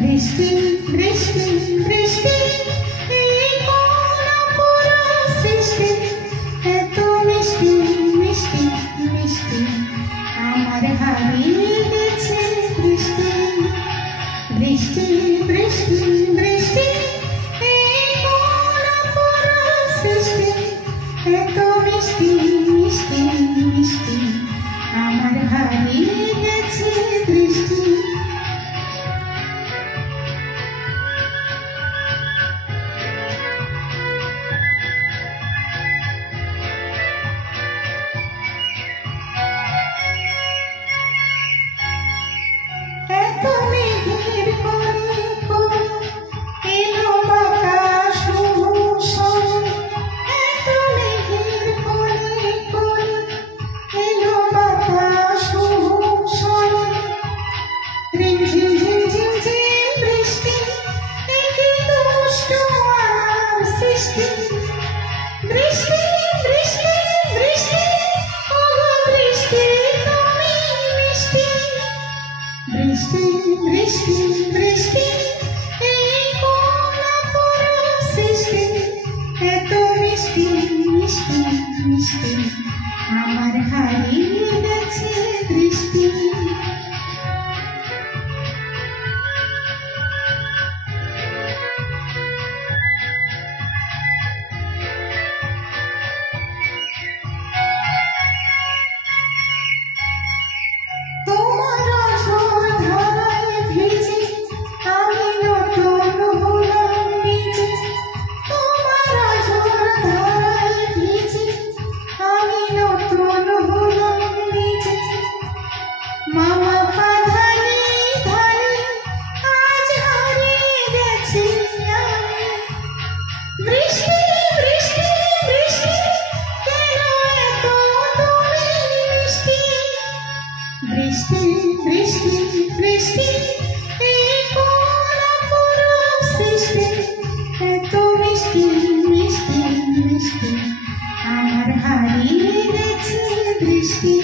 বৃষ্টি বৃষ্টি বৃষ্টি এই কোন অপরূপ সৃষ্টি, এত মিষ্টি মিষ্টি মিষ্টি আমার হারিয়ে গেছে বৃষ্টি। বৃষ্টি বৃষ্টি বৃষ্টি এই কোন অপরূপ সৃষ্টি, এত মিষ্টি মিষ্টি মিষ্টি আমার হারিয়ে গেছে বৃষ্টি। এত মেঘের কোণে কোণে এলো বাতাস মৌসুমে, এত মেঘের কোণে কোণে এলো বাতাস মৌসুমে। রিমঝিম ঝিমঝিম ঝিম বৃষ্টি, একে দুষ্ট আমার সৃষ্টি। বৃষ্টি বৃষ্টি বৃষ্টি ওগো বৃষ্টি তুমি মিষ্টি। বৃষ্টি বৃষ্টি বৃষ্টি এই কোন অপরূপ সৃষ্টি, এত মিষ্টি মিষ্টি মিষ্টি আমার হারিয়ে গেছে বৃষ্টি। মামা পাধানি ধানি আজ হারিয়ে গেছি আমি। বৃষ্টি বৃষ্টি বৃষ্টি কেন এত তুমি মিষ্টি। বৃষ্টি বৃষ্টি বৃষ্টি এই কোন অপরূপ সৃষ্টি, এত মিষ্টি মিষ্টি মিষ্টি আমার হারিয়ে গেছে বৃষ্টি।